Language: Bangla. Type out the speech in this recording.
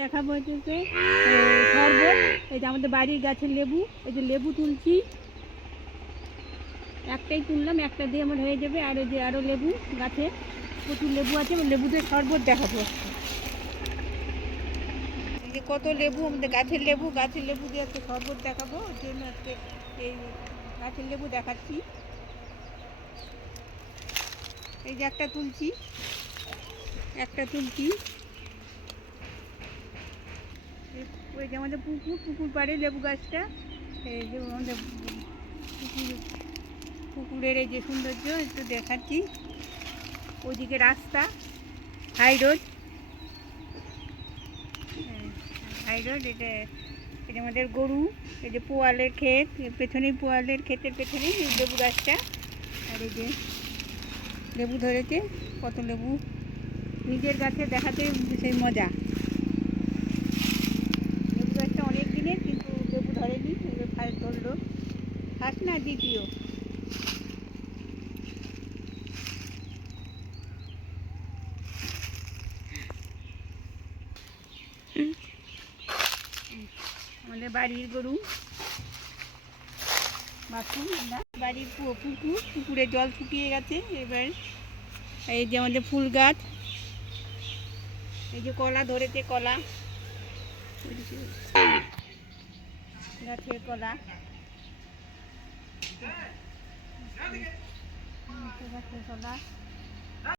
দেখাবো হচ্ছে শরবত এই যে আমাদের বাড়ির গাছের লেবু, এই যে লেবু তুলছি। একটাই তুললাম, একটা দিয়ে আমার হয়ে যাবে, আর ওই যে আরও লেবু গাছে, প্রচুর লেবু আছে আমি লেবুদের শরবত দেখাবো। এই যে কত লেবু, আমাদের গাছের লেবু গাছের লেবু দিয়ে একটা শরবত দেখাবো, ওর জন্য আজকে এই গাছের লেবু দেখাচ্ছি। এই যে একটা তুলছি একটা তুলছি। ওই যে আমাদের পুকুর পুকুর পাড়ে লেবু গাছটা। এই যে আমাদের পুকুর, পুকুরের এই যে সৌন্দর্য একটু দেখাচ্ছি। ওইদিকে রাস্তা হাই রোড হাই রোড এটা এটা আমাদের গরু, এই যে পোয়ালের ক্ষেত পেছনেই পোয়ালের ক্ষেতের পেছনেই লেবু গাছটা। আর এই যে লেবু ধরেছে, কত লেবু। নিজের গাছে দেখাতে সেই মজা লেবু গাছটা অনেক দিনের কিন্তু লেবু ধরেনি ফার্স্ট ধরলো ফার্স্ট না দ্বিতীয় আমাদের বাড়ির গরু বাথরুম আমরা বাড়ির পুকুর পুকুরে জল শুকিয়ে গেছে এবার এই যে আমাদের ফুল গাছ এই যে কলা ধরেছে কলা। গাছের কলা। গাছের কলা